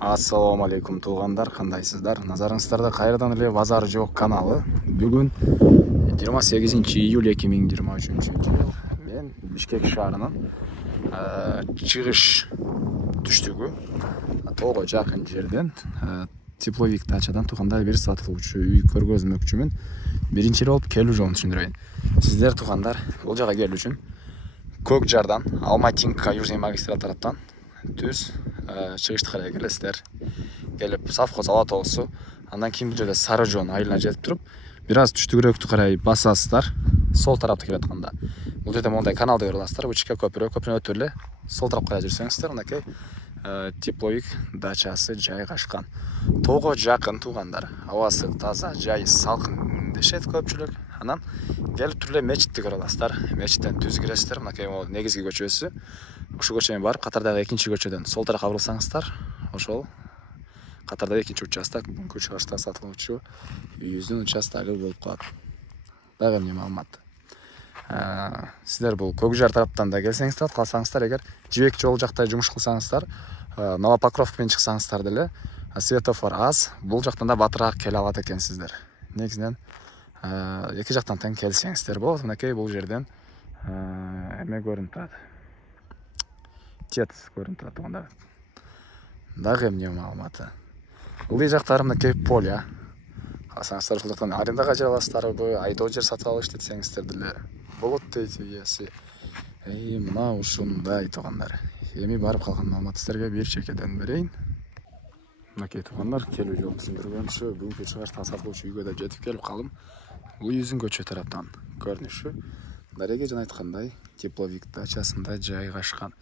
Ассаламу алейкум туугандар, кандайсыздар? Назарыңыздарда кайрадан эле Базар жок каналы. Бүгүн 28 июль 2023 жыл. Мен Бишкек шаарынын чыгыш түштүгү тоого жакын жерден тепловик дачадан туугандар бир сатылуучу үй көргөзмөкчүмүн. Биринчи болуп келүү жолун түшүндүрөйүн. Сиздер туугандар бул жака келүү үчүн Көк жардан Алматинка Южный магистраль тараптан түз чыгышты карай келесиздер. Келип совхоз ала тоосу, андан кийин бул жерде Сары Жоон айылына жетип туруп, бир аз түштүгүрөөктү карай басасыздар. Сол тарапты келатканда. Бул жерде мондай каналды көрө аласыздар. Учка көпүрө өтүп эле сол тарапка карай жүрсөңүздөр, мынакей тепловик дачасы жайгашкан. Тоого жакын туугандар. Абасы таза, жайы салкын дешет көпчүлүк. Анан келип туруп эле мечитти көрө аласыздар. Мечиттен түз киресиздер. Мынакей негизги көчөсү. Ушул көчөдөн барып, катардагы экинчи көчөдөн сол тарапка бурулсаңыздар, ошол катардагы экинчи участок бүгүнкү чыгышта сатылуучу үйүбүздүн участогу болуп калат. Дагы эмне маалымат? Сиздер бул Көк жар тараптан да келсеңиздер, калсаңыздар, эгер Жибек жол жакта жумуш кылсаңыздар, Новопокровка менен чыксаңыздар деле, светофор аз, бул жактан да батыраак келе алат экенсиздер. Негизинен эки жактан тең келсеңиздер болот. Мынакей бул жерден эме көрүнүп турат. Тец көрүнүп турат туугандар. Дагы эмне маалыматы? Ылдый жактары мынакей поля. Калсаңыздар ушул жактан арендага жер аласыздарбы, айдоо жер сатып алып иштетсеңиздер деле болот дейт ээси. Мына ушундай туугандар. Эми барып калган маалыматты силерге бир чекеден берейин. Мынакей туугандар, келүү жолун түшүндүргөнчө бүгүнкү чыгышта сатылуучу үйгө да жетип келип калдым. Бул үйүздүн көчө тараптан көрүнүшү. Дареге жана айткандай, тепловик дачасында жайгашкан.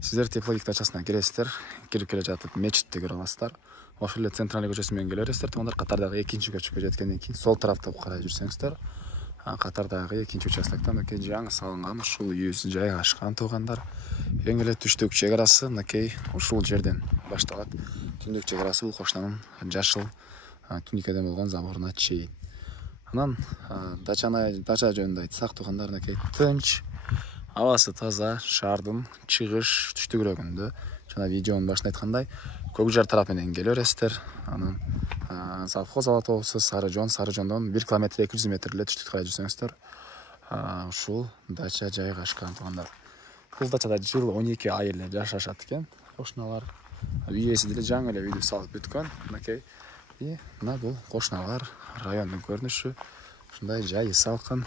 Сиздер тепловик дачасына киресиздер, кирип келе жатып мечитти көрө аласыздар. Ошол эле центральный көчөсү менен келе бересиздер. Туугандар, катардагы экинчи көчкө жеткенден кийин сол тарапта карай жүрсөңүздөр, катардагы экинчи участоктон мынакей жаңы салынган ушул үйүбүз жайгашкан туугандар. Эң эле түштүк чек арасы мынакей ушул жерден башталат. Түндүк чек арасы бул кошунанын жашыл түнүкөдөн болгон заборуна чейин. Анан дача жөнүндө айтсак туугандар, мынакей тынч, абасы таза, шаардын чыгыш түштүгүрөгүндө жана видеонун башында айткандай Көк жар тарап менен келе бересиздер. Анан совхоз ала тоосу Сары Жоондон 1 километр 200 метр эле түштүктө карай жүрсөңүздөр, ушул дача жайгашкан туугандар. Бул дачада жыл 12 ай эле жашашат экен кошуналар. Үй ээси деле жаңы эле үйдү салып бүткөн. Мынакей мына бул кошуналар, райондун көрүнүшү. Ушундай жайы салкын,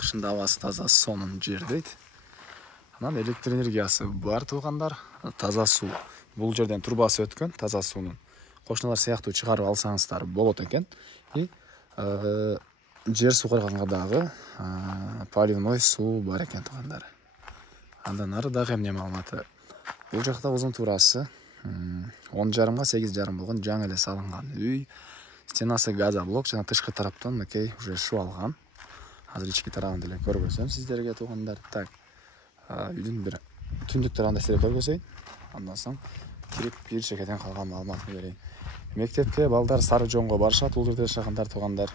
кышында абасы таза, сонун жер дейт. Анан электр энергиясы бар туугандар, таза суу. Бул жерден трубасы өткөн, таза суунун. Кошуналар сыяктуу чыгарып алсаңыздар болот экен. Жер суу койгонго дагы поливной суу бар экен туугандар. Андан ары дагы эмне маалыматы? Бул жакта узун туурасы 10,5 8,5 болгон жаңы эле салынган үй. Стенасы газоблок жана тышкы тараптан мынакей уже шу алган. Азыр ички тарабын деле көргөзөм сиздерге туугандар. Так, үйдүн бир түндүк тарабын да силерге көргөзөйүн. Андан соң кирип бир чекеден калган маалыматты берейин. Мектепке балдар Сары Жоонго барышат, бул жерде жашагандар туугандар.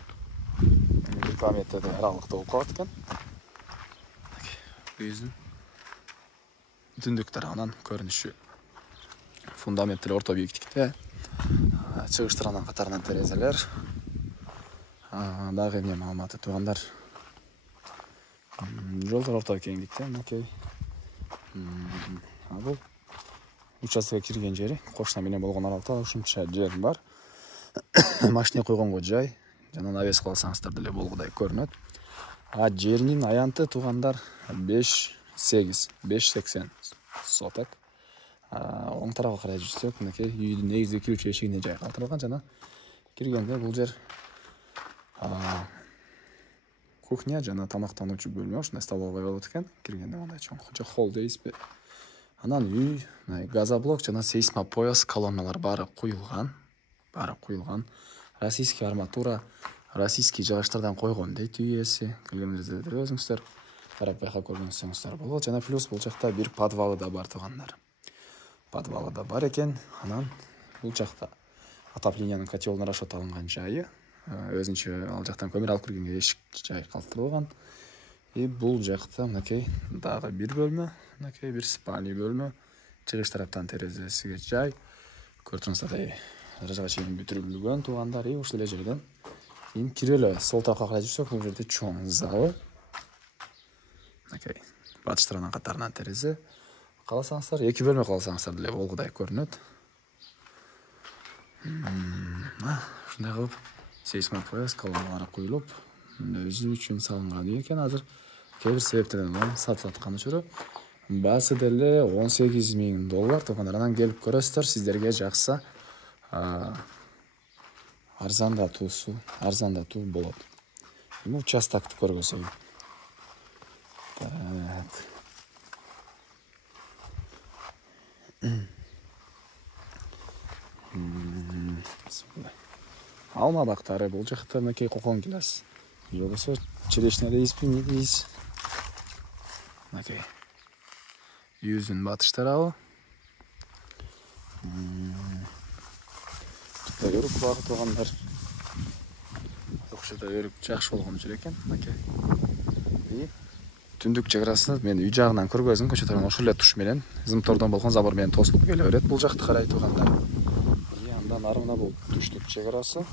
1 километрдей аралыкта болуп калат экен. Үйүздүн түндүк тарабынан көрүнүшү. Фундамент деле орто бийиктикте. Чыгыштырган катарынан терезелер. Дагы эмне маалыматы туугандар? Жолдор орто кеңдикте, мынакей. Бул участокко кирген жери, кошуна менен болгон аралыкта ушунча жер бар. Машина койгонго жай, жана навес кылып алсаңыздар деле болгудай көрүнөт. Жеринин аянты туугандар 5,80 соток. Оң тарапка карай жүрсөк, мынакей үйдүн негизги кирүүчү эшигине жай калтырылган жана киргенде бул жер кухня жана тамактануучу бөлмө, ушундай столовый болот экен. Киргенде мындай чоңчо холл дейсизби? Анан үй газоблок жана сейсмопояс колонналар баары куюлган. Российский арматура, российский жыгачтардан койгон дейт үй ээси. Келгениңизде деле өзүңүздөр карап байкап көргөнсүңүздөр болот. Жана плюс бул жакта бир подвалы да бар туугандар. Подвалы да бар экен. Анан бул жакта отоплениянын котелдун расчет алынган жайы, өзүнчө ал жактан көмүр алып киргенге эшик жай калтырылган. Бул жакта мынакей дагы бир бөлмө, мынакей бир спальный бөлмө, чыгыш тараптан терезесиге жай. Көрдүңүздөр, жарыга чейин бүтүрүлгөн туугандар, ушул эле жерден кийин кирип эле сол тарапка карай жүрсөк, бул жерде чоң залы. Окей. Батыш тарабынан катарынан терезе. Кааласаңыздар, 2 бөлмө кааласаңыздар деле болгудай көрүнөт. Ушундай кылып, сейсмоpoяс колоналары куюлуп, өзү үчүн салынган экен. Азыр кээ бир себептерден сатылып аткан учуру. Баасы деле $18,000. Туугандар, анан келип көрөсүздөр, сиздерге жакса, арзандатуу болот. Эми участокты көргөзөйүн. Так. Алма бактары бул жакта мынакей кокон гилас. Же болбосо черешня дейбиз. Мынакей. Юздүн батыш тарабы. Өрүк багы туугандар. Окшода өрүк жакшы болгон жер экен, мынакей. Түндүк чыгарасы мен үй жагынан көргөздүм, көчө тарабынан ошол эле туш менен Зымтордон болгон забор менен тосулуп келе берет. Бул жакты карай туугандар. Андан ары мына бул түштүк чыгарасы.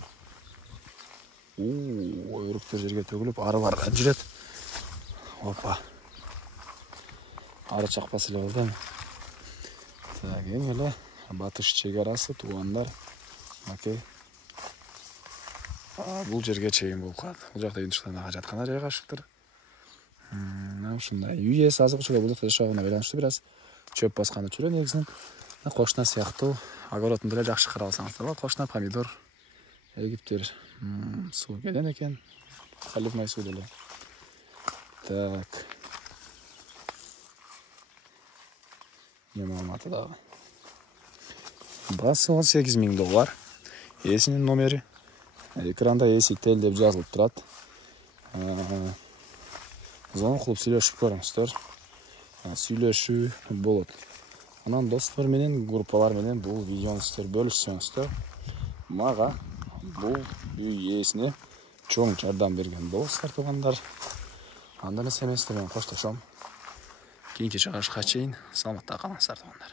Өрүктөр жерге төгүлүп, ары бардан жүрөт. Опа. Ары чакпас эле болду эми. Так, эми эле батыш чыгарасы туугандар. Окей. Бул жерге чейин болуп калат. Бул жакта үйдүн жаткандар жайгашыптыр. Ушундай үй ээси азыр ошол бул жакта жашагына байланыштуу бир аз чөп баскан учуру негизинен кошуна сыяктуу огородун деле жакшы карап алсаңыздар болот. Кошуна помидор эгиптир. Суу келген экен. Калыбный суу деле. Так. Нема алматы дагы. Басы $18,000. Ээсинин номери. Экранда ээсител деп жазылып турат. Звонок кылып сүйлөшүп көрүңүздөр. Сүйлөшүү болот. Анан достор менен, группалар менен бул видеону сиздер бөлүшсөңүздөр, мага бул үй ээсине чоң жардам берген болосуздар туугандар. Анда эле мен сиздер менен коштошом. Кийинки чыгарышка чейин саламатта калыңыздар туугандар.